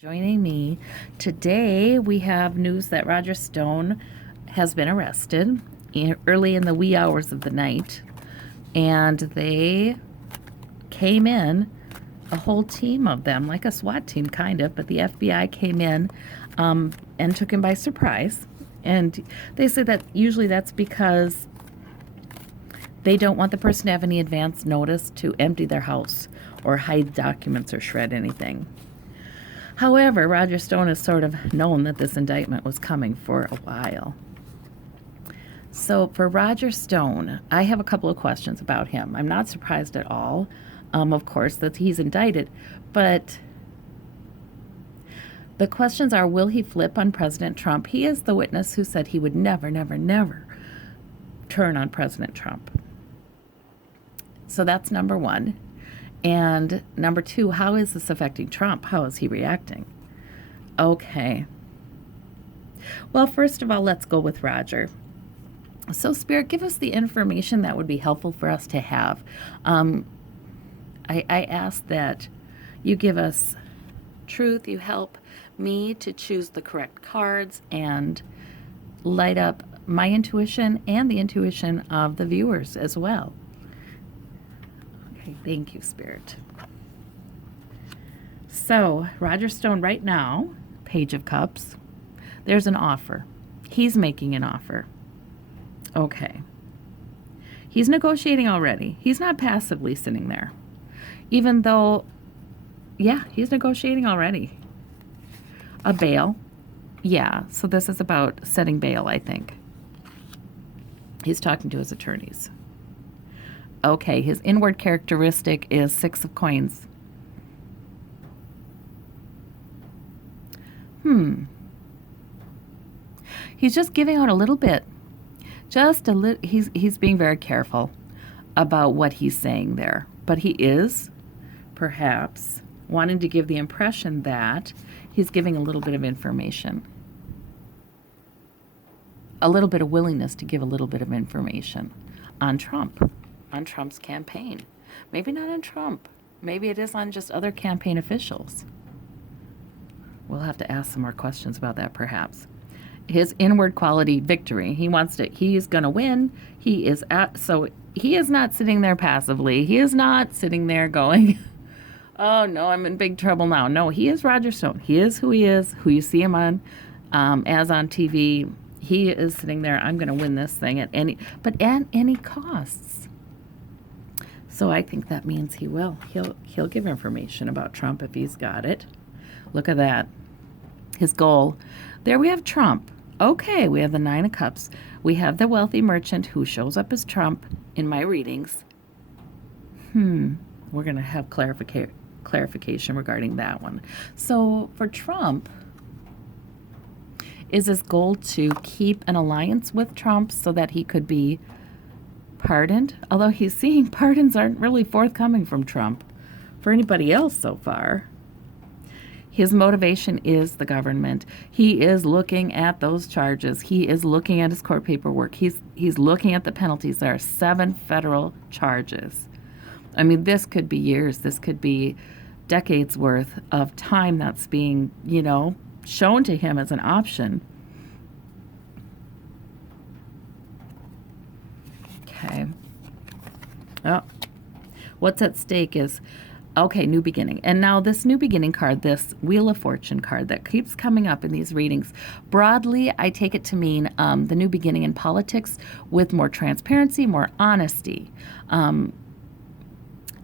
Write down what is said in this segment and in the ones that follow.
Joining me today, we have news that Roger Stone has been arrested early in the wee hours of the night, and they came in, a whole team of them, like a SWAT team kind of, but the FBI came in and took him by surprise. And they say that usually that's because they don't want the person to have any advance notice to empty their house or hide documents or shred anything. However, Roger Stone has sort of known that this indictment was coming for a while. So for Roger Stone, I have a couple of questions about him. I'm not surprised at all, of course, that he's indicted, but the questions are, will he flip on President Trump? He is the witness who said he would never, never, never turn on President Trump. So that's number one. And number two, how is this affecting Trump? How is he reacting? Okay. Well, first of all, let's go with Roger. So, Spirit, give us the information that would be helpful for us to have. I ask that you give us truth. You help me to choose the correct cards and light up my intuition and the intuition of the viewers as well. Thank you, Spirit. So, Roger Stone right now, Page of Cups, there's an offer. He's making an offer. Okay. He's negotiating already. He's not passively sitting there. Even though, yeah, he's negotiating already. A bail. Yeah, so this is about setting bail, I think. He's talking to his attorneys. Okay, his inward characteristic is 6 of coins. He's just giving out a little bit. Just a little. He's being very careful about what he's saying there. But he is, perhaps, wanting to give the impression that he's giving a little bit of information. A little bit of willingness to give a little bit of information on Trump. On Trump's campaign. Maybe not on Trump. Maybe it is on just other campaign officials. We'll have to ask some more questions about that, perhaps. His inward quality, victory. He's going to win. So he is not sitting there passively. He is not sitting there going, oh no, I'm in big trouble now. No, he is Roger Stone. He is, who you see him on, as on TV. He is sitting there, I'm going to win this thing at any costs. So I think that means he will. He'll give information about Trump if he's got it. Look at that. His goal. There we have Trump. Okay, we have the 9 of Cups. We have the wealthy merchant who shows up as Trump in my readings. We're going to have clarification regarding that one. So for Trump, is his goal to keep an alliance with Trump so that he could be pardoned? Although he's seeing pardons aren't really forthcoming from Trump for anybody else so far. His motivation is the government. He is looking at those charges. He is looking at his court paperwork. He's looking at the penalties. There are 7 federal charges. I mean, this could be years. This could be decades worth of time that's being, shown to him as an option. Okay. Oh, what's at stake is, okay, new beginning. And now this new beginning card, this Wheel of Fortune card that keeps coming up in these readings, broadly, I take it to mean the new beginning in politics with more transparency, more honesty,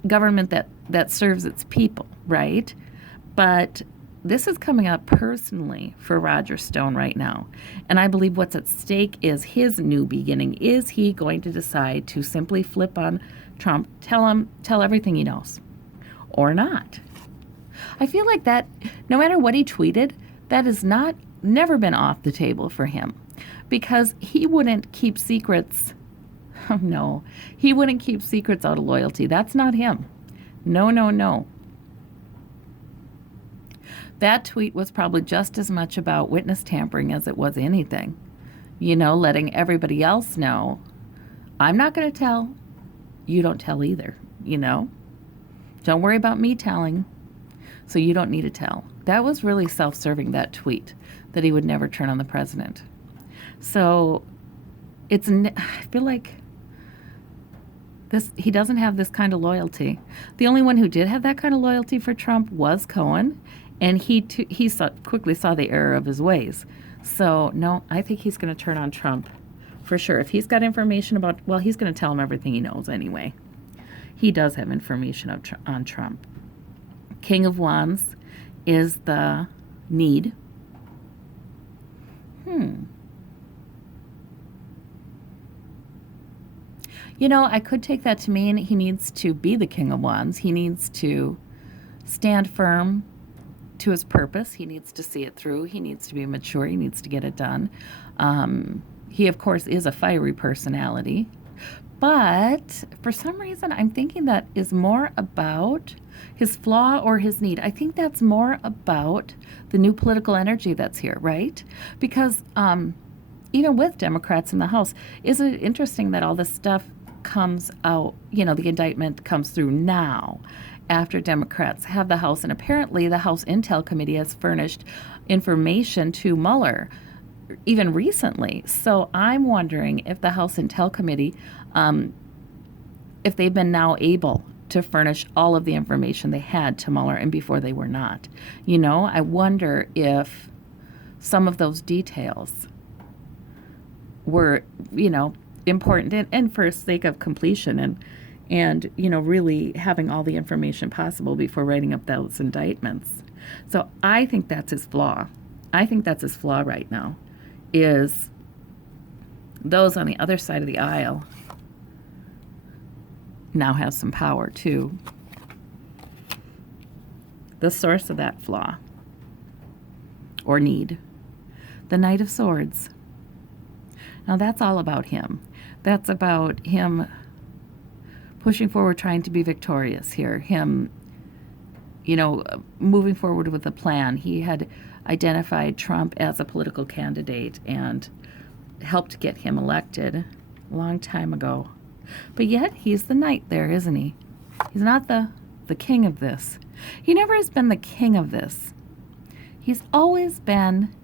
government that serves its people, right? But this is coming up personally for Roger Stone right now. And I believe what's at stake is his new beginning. Is he going to decide to simply flip on Trump, tell everything he knows, or not? I feel like that, no matter what he tweeted, that has never been off the table for him, because he wouldn't keep secrets. Oh, no, he wouldn't keep secrets out of loyalty. That's not him. No, no, no. That tweet was probably just as much about witness tampering as it was anything. Letting everybody else know, I'm not going to tell. You don't tell either, Don't worry about me telling. So you don't need to tell. That was really self-serving, that tweet, that he would never turn on the president. So I feel like he doesn't have this kind of loyalty. The only one who did have that kind of loyalty for Trump was Cohen, and quickly saw the error of his ways. So no, I think he's going to turn on Trump for sure. If he's got information he's going to tell him everything he knows anyway. He does have information on Trump. King of Wands is the need. I could take that to mean he needs to be the King of Wands. He needs to stand firm to his purpose. He needs to see it through. He needs to be mature. He needs to get it done. He, of course, is a fiery personality. But for some reason, I'm thinking that is more about his flaw or his need. I think that's more about the new political energy that's here, right? Because even with Democrats in the House, isn't it interesting that all this stuff comes out, the indictment comes through now after Democrats have the House, and apparently the House Intel Committee has furnished information to Mueller even recently. So I'm wondering if the House Intel Committee, if they've been now able to furnish all of the information they had to Mueller and before they were not. I wonder if some of those details were, important and for sake of completion and really having all the information possible before writing up those indictments. So I think that's his flaw. I think that's his flaw right now, is those on the other side of the aisle now have some power too. The source of that flaw or need, the Knight of Swords. Now that's all about him. That's about him pushing forward, trying to be victorious here. Him, moving forward with a plan. He had identified Trump as a political candidate and helped get him elected a long time ago. But yet he's the knight there, isn't he? He's not the king of this. He never has been the king of this. He's always been.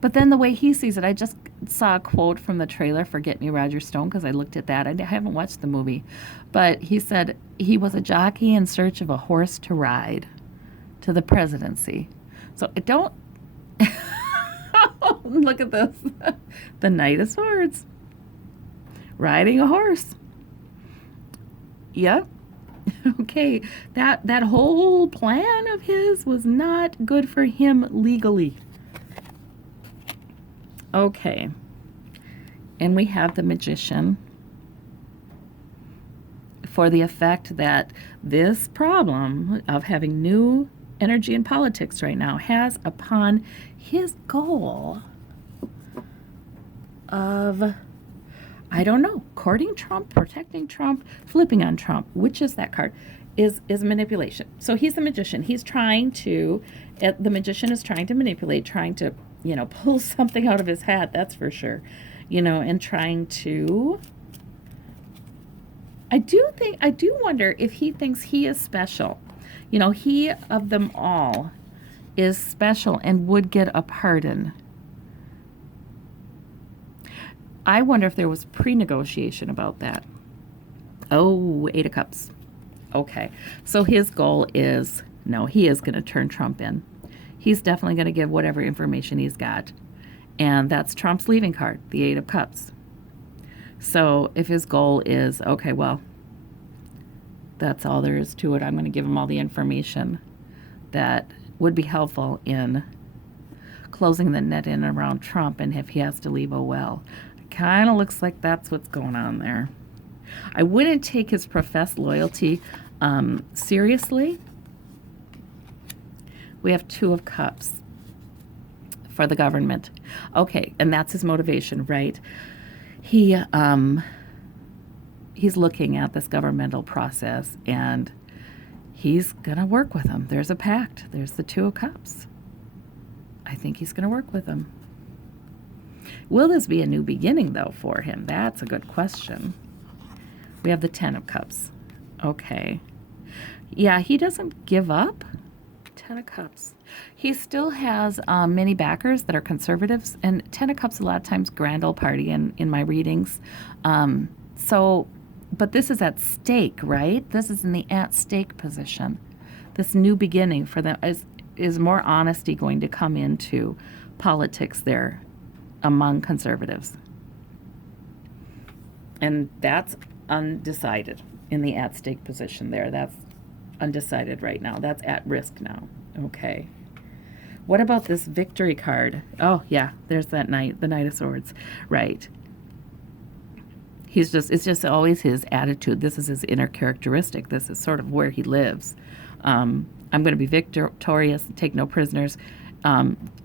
But then the way he sees it, I just saw a quote from the trailer for Get Me Roger Stone, because I looked at that. I haven't watched the movie. But he said he was a jockey in search of a horse to ride to the presidency. So I don't... Look at this. The Knight of Swords. Riding a horse. Yep. Okay. That whole plan of his was not good for him legally. Okay, and we have the Magician for the effect that this problem of having new energy in politics right now has upon his goal of, courting Trump, protecting Trump, flipping on Trump. Which is that card? Is manipulation. So he's the Magician. The Magician is trying to manipulate, trying to pull something out of his hat, that's for sure, and trying to, I do wonder if he thinks he is special. He of them all is special and would get a pardon. I wonder if there was pre-negotiation about that. Oh, 8 of Cups. Okay, so his goal is, he is going to turn Trump in. He's definitely going to give whatever information he's got. And that's Trump's leaving card, the 8 of Cups. So if his goal is, okay, well, that's all there is to it. I'm going to give him all the information that would be helpful in closing the net in around Trump. And if he has to leave, oh well. It kind of looks like that's what's going on there. I wouldn't take his professed loyalty seriously. We have 2 of Cups for the government. Okay, and that's his motivation, right? He's looking at this governmental process, and he's going to work with them. There's a pact. There's the 2 of Cups. I think he's going to work with them. Will this be a new beginning, though, for him? That's a good question. We have the 10 of Cups. Okay. Yeah, he doesn't give up. Ten of Cups. He still has many backers that are conservatives, and Ten of Cups a lot of times grand old party in my readings. So, but this is at stake, right? This is in the at stake position. This new beginning for them is more honesty going to come into politics there among conservatives, and that's undecided in the at stake position there. That's undecided right now. That's at risk now. Okay. What about this victory card? Oh, yeah, there's that knight, the Knight of Swords. Right. It's just always his attitude. This is his inner characteristic. This is sort of where he lives. I'm going to be victorious, take no prisoners.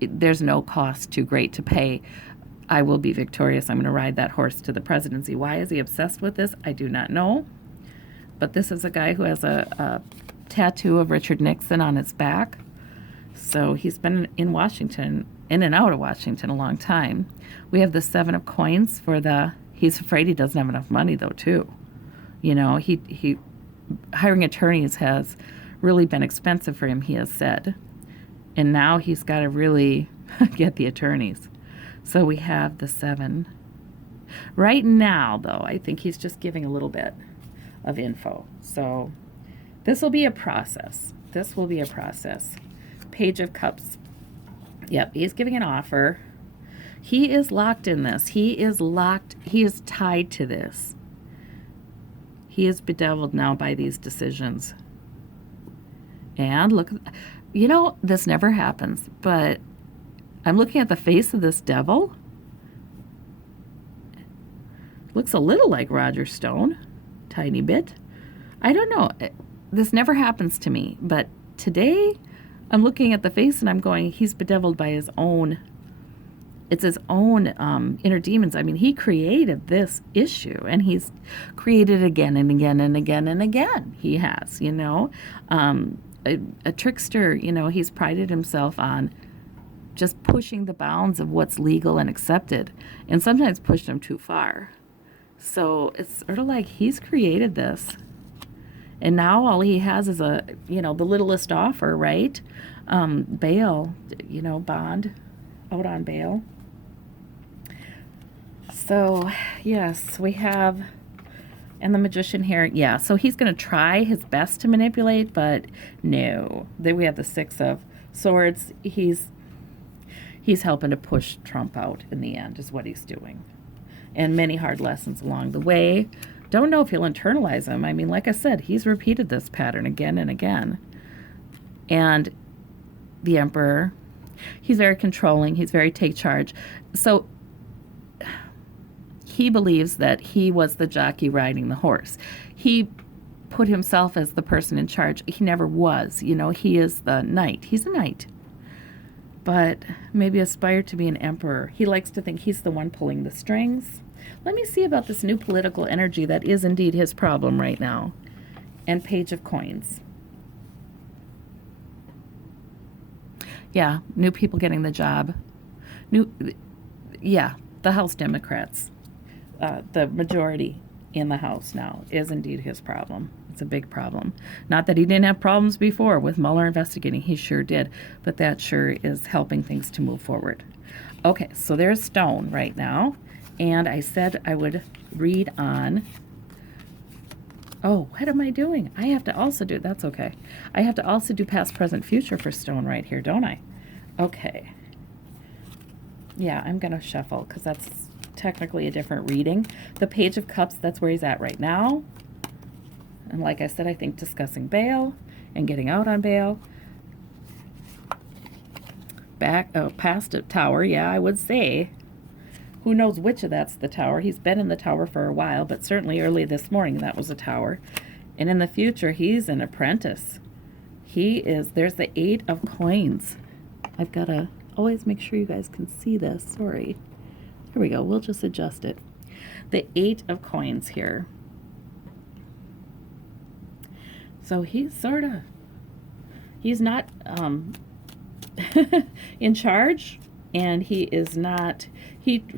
There's no cost too great to pay. I will be victorious. I'm going to ride that horse to the presidency. Why is he obsessed with this? I do not know. But this is a guy who has a tattoo of Richard Nixon on his back. So he's been in Washington, in and out of Washington a long time. We have the Seven of Coins for he's afraid he doesn't have enough money though too. You know, he hiring attorneys has really been expensive for him, he has said. And now he's got to really get the attorneys. So we have the Seven. Right now though, I think he's just giving a little bit of info. So this will be a process. This will be a process. Page of Cups. Yep, he's giving an offer. He is locked in this. He is locked. He is tied to this. He is bedeviled now by these decisions. And look, you know, this never happens, but I'm looking at the face of this devil. Looks a little like Roger Stone. Tiny bit. I don't know. This never happens to me, but today I'm looking at the face and I'm going, he's bedeviled by his own, it's his own inner demons. I mean, he created this issue and he's created it again and again and again and again. He has, you know, a trickster, you know, he's prided himself on just pushing the bounds of what's legal and accepted and sometimes pushed him too far. So it's sort of like he's created this. And now all he has is the littlest offer, right? Bail, you know, bond out on bail. So, yes, we have, and the Magician here, yeah, so he's going to try his best to manipulate, but no. Then we have the Six of Swords. He's helping to push Trump out in the end is what he's doing. And many hard lessons along the way. Don't know if he'll internalize them. I mean, like I said, he's repeated this pattern again and again. And the Emperor, he's very controlling. He's very take charge. So he believes that he was the jockey riding the horse. He put himself as the person in charge. He never was. You know, he is the knight. He's a knight. But maybe aspired to be an emperor. He likes to think he's the one pulling the strings. Let me see about this new political energy that is indeed his problem right now. And Page of Coins. Yeah, new people getting the job. The House Democrats. The majority in the House now is indeed his problem. It's a big problem. Not that he didn't have problems before with Mueller investigating. He sure did. But that sure is helping things to move forward. Okay, so there's Stone right now. And I said I would read on. Oh, what am I doing? I have to also do, that's okay. I have to also do past, present, future for Stone right here, don't I? Okay. Yeah, I'm going to shuffle because that's technically a different reading. The Page of Cups, that's where he's at right now. And like I said, I think discussing bail and getting out on bail. Past a tower, yeah, I would say. Who knows which of that's the tower? He's been in the tower for a while, but certainly early this morning that was a tower. And in the future, he's an apprentice. There's the Eight of Coins. I've got to always make sure you guys can see this. Sorry. Here we go. We'll just adjust it. The Eight of Coins here. So he's not in charge, and he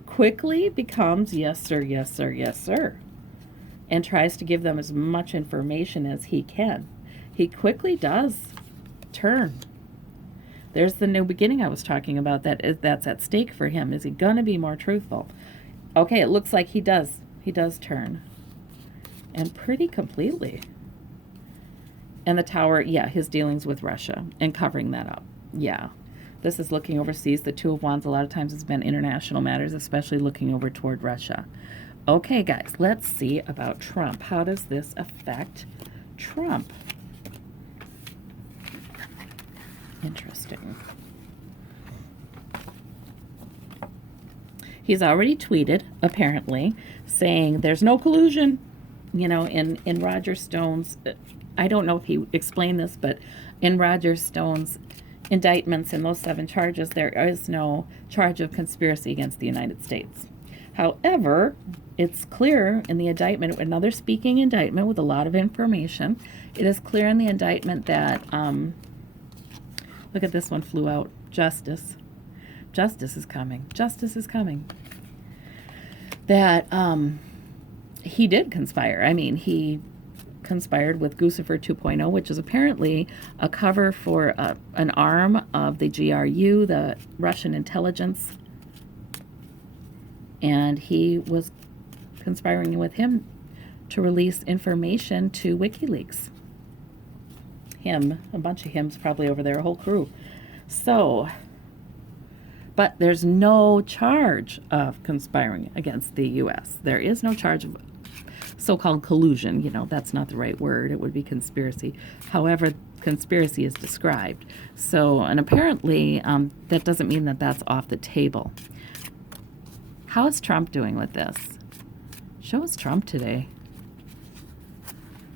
quickly becomes yes, sir, yes, sir, yes, sir, and tries to give them as much information as he can. He quickly does turn. There's the new beginning I was talking about that's at stake for him. Is he going to be more truthful? Okay, it looks like he does. He does turn. And pretty completely. And the Tower, yeah, his dealings with Russia and covering that up. Yeah. This is looking overseas. The Two of Wands a lot of times has been international matters, especially looking over toward Russia. Okay, guys, let's see about Trump. How does this affect Trump? Interesting. He's already tweeted, apparently, saying there's no collusion. You know, in Roger Stone's, I don't know if he explained this, but in Roger Stone's indictments in those 7 charges, there is no charge of conspiracy against the United States. However, it's clear in the indictment, another speaking indictment with a lot of information, it is clear in the indictment that, look at this one flew out, justice. Justice is coming. Justice is coming. That he did conspire. I mean, he conspired with Guccifer 2.0, which is apparently a cover for an arm of the GRU, the Russian intelligence. And he was conspiring with him to release information to WikiLeaks. Him, a bunch of hims probably over there, a whole crew. So, but there's no charge of conspiring against the U.S. There is no charge of so-called collusion. You know, that's not the right word. It would be conspiracy. However, conspiracy is described. So, and apparently that doesn't mean that that's off the table. How is Trump doing with this? Show us Trump today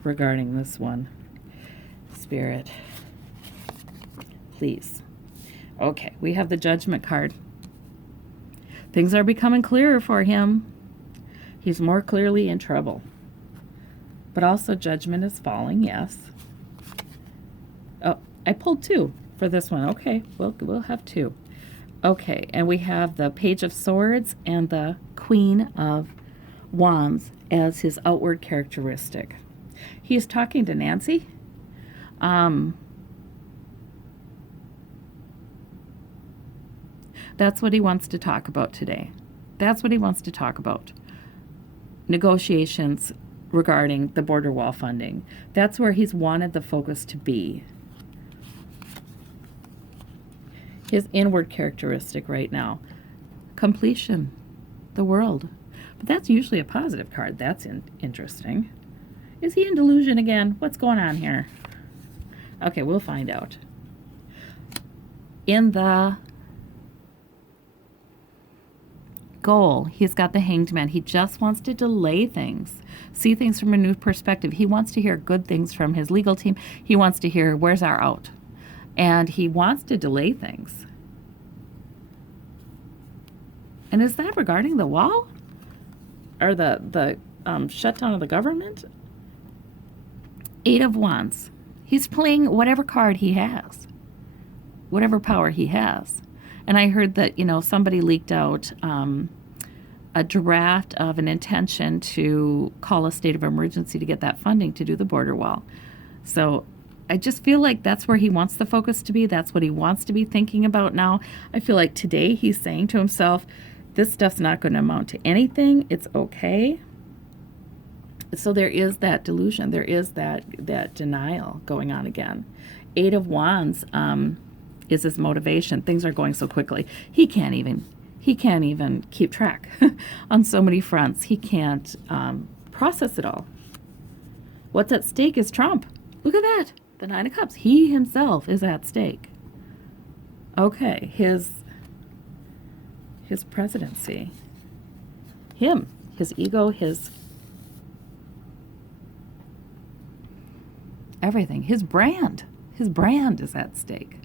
regarding this one. Spirit, please. Okay, we have the Judgment card. Things are becoming clearer for him. He's more clearly in trouble. But also Judgment is falling, yes. Oh, I pulled 2 for this one. Okay, we'll have 2. Okay, and we have the Page of Swords and the Queen of Wands as his outward characteristic. He's talking to Nancy. That's what he wants to talk about today. That's what he wants to talk about. Negotiations regarding the border wall funding. That's where he's wanted the focus to be. His inward characteristic right now. Completion. The world. But that's usually a positive card. That's interesting. Is he in delusion again? What's going on here? Okay, we'll find out. In the goal, he's got the Hanged Man. He just wants to delay things, see things from a new perspective. He wants to hear good things from his legal team. He wants to hear, where's our out? And he wants to delay things. And is that regarding the wall? Or the shutdown of the government? 8 of Wands. He's playing whatever card he has, whatever power he has. And I heard that, you know, somebody leaked out a draft of an intention to call a state of emergency to get that funding to do the border wall. So I just feel like that's where he wants the focus to be. That's what he wants to be thinking about now. I feel like today he's saying to himself, this stuff's not going to amount to anything. It's okay. So there is that delusion. There is that denial going on again. 8 of Wands is his motivation. Things are going so quickly. He can't even keep track on so many fronts. He can't process it all. What's at stake is Trump. Look at that. The 9 of Cups. He himself is at stake. Okay, his presidency. Him, his ego, his everything. His brand is at stake.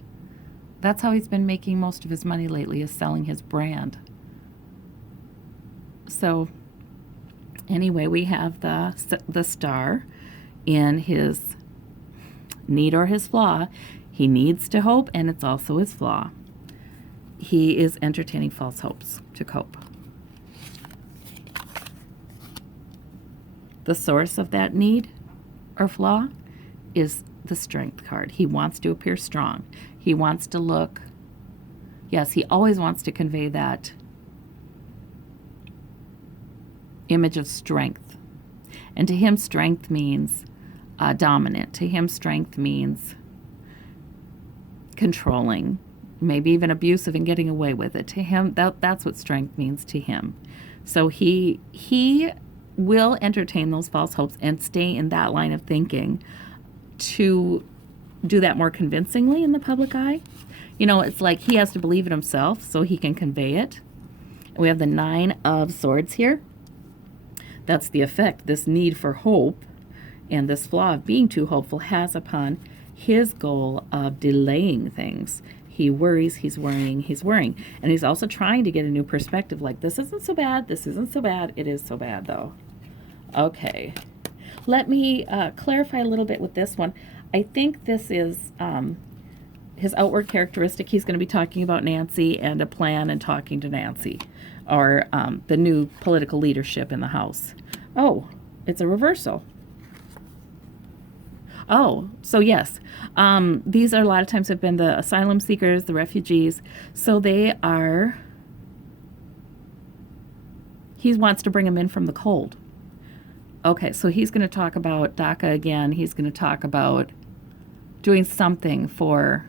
That's how he's been making most of his money lately, is selling his brand. So anyway, we have the star in his need or his flaw. He needs to hope, and it's also his flaw. He is entertaining false hopes to cope. The source of that need or flaw is the Strength card. He wants to appear strong. He wants to look, yes, he always wants to convey that image of strength. And to him, strength means dominant. To him, strength means controlling, maybe even abusive and getting away with it. To him, that's what strength means to him. So he will entertain those false hopes and stay in that line of thinking to do that more convincingly in the public eye. You know, it's like he has to believe it himself so he can convey it. We have the 9 of Swords here. That's the effect this need for hope and this flaw of being too hopeful has upon his goal of delaying things. He worries, he's worrying, he's worrying. And he's also trying to get a new perspective, like, this isn't so bad, this isn't so bad, it is so bad, though. Okay. Let me clarify a little bit with this one. I think this is his outward characteristic. He's going to be talking about Nancy and a plan and talking to Nancy, or the new political leadership in the House. Oh, it's a reversal. Oh, so yes, these are a lot of times have been the asylum seekers, the refugees. So they are, he wants to bring them in from the cold. Okay, so he's going to talk about DACA again. He's going to talk about doing something for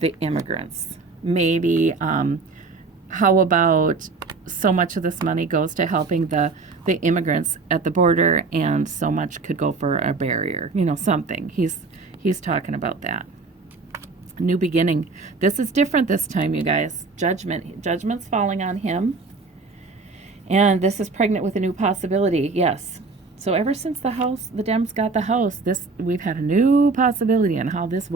the immigrants. Maybe, how about so much of this money goes to helping the immigrants at the border, and so much could go for a barrier, you know, something. He's talking about that. New beginning. This is different this time, you guys. Judgment's falling on him. And this is pregnant with a new possibility. Yes. So ever since the Dems got the House, we've had a new possibility on how this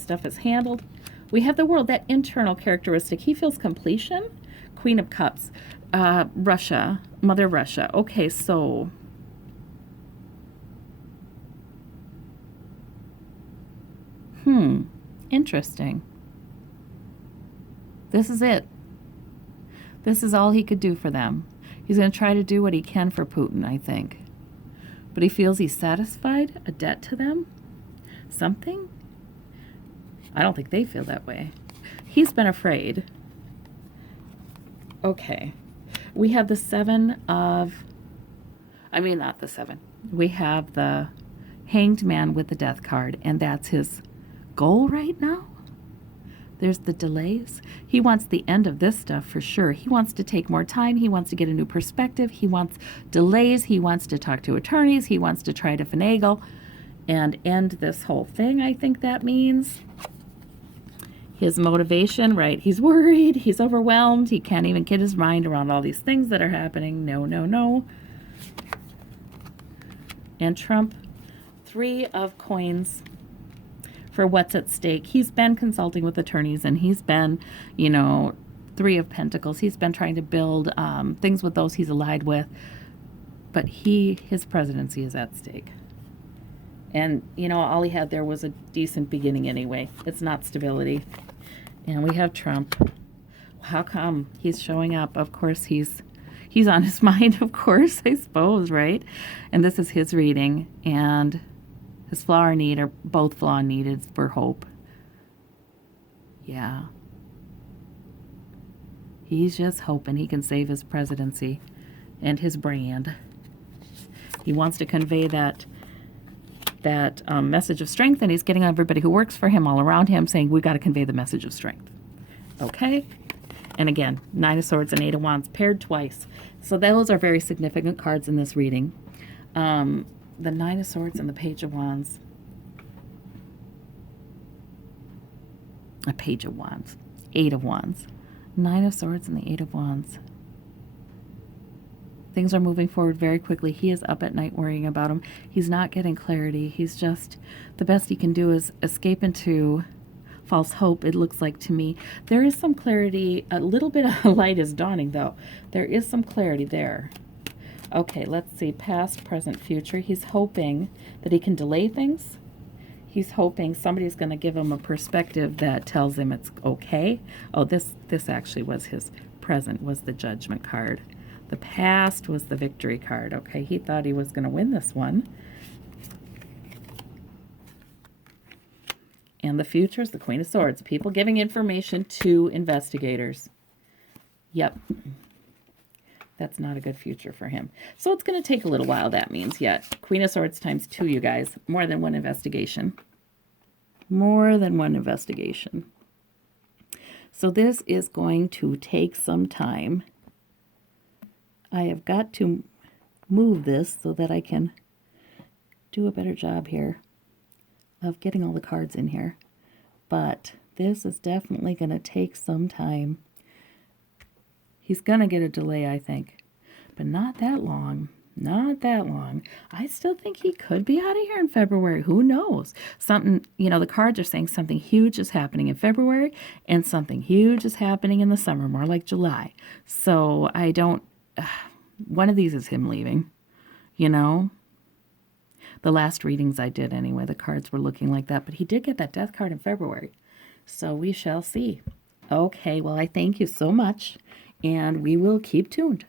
stuff is handled. We have the World, that internal characteristic. He feels completion. Queen of Cups. Russia, Mother Russia. Okay, so interesting. This is it. This is all he could do for them. He's going to try to do what he can for Putin, I think. But he feels he's satisfied, a debt to them, something. I don't think they feel that way. He's been afraid. Okay. We have the not the 7. We have the Hanged Man with the Death card, and that's his goal right now. There's the delays. He wants the end of this stuff for sure. He wants to take more time. He wants to get a new perspective. He wants delays. He wants to talk to attorneys. He wants to try to finagle and end this whole thing, I think that means. His motivation, right? He's worried. He's overwhelmed. He can't even get his mind around all these things that are happening. No, no, no. And Trump, 3 of Coins for what's at stake. He's been consulting with attorneys, and he's been, 3 of Pentacles. He's been trying to build things with those he's allied with. But his presidency is at stake. And, all he had there was a decent beginning anyway. It's not stability. And we have Trump. How come he's showing up? Of course, he's on his mind, of course, I suppose, right? And this is his reading. And his flaw or need, or both flaw and need, is for hope. Yeah. He's just hoping he can save his presidency and his brand. He wants to convey that message of strength, and he's getting everybody who works for him all around him saying, we got to convey the message of strength. Okay? And again, 9 of Swords and 8 of Wands paired twice. So those are very significant cards in this reading. The 9 of Swords and the Page of Wands. A Page of Wands. 8 of Wands. 9 of Swords and the 8 of Wands. Things are moving forward very quickly. He is up at night worrying about them. He's not getting clarity. He's just, the best he can do is escape into false hope, it looks like to me. There is some clarity. A little bit of light is dawning, though. There is some clarity there. Okay, let's see. Past, present, future. He's hoping that he can delay things. He's hoping somebody's going to give him a perspective that tells him it's okay. Oh, this actually was his present, was the Judgment card. The past was the Victory card. Okay, he thought he was going to win this one. And the future is the Queen of Swords. People giving information to investigators. Yep. That's not a good future for him. So it's going to take a little while, that means, yet. Queen of Swords times 2, you guys. More than one investigation. More than one investigation. So this is going to take some time. I have got to move this so that I can do a better job here of getting all the cards in here. But this is definitely going to take some time. He's going to get a delay, I think. But not that long. Not that long. I still think he could be out of here in February. Who knows? Something, you know, the cards are saying something huge is happening in February and something huge is happening in the summer, more like July. So I don't, one of these is him leaving, you know? The last readings I did anyway, the cards were looking like that. But he did get that death card in February. So we shall see. Okay, well, I thank you so much. And we will keep tuned.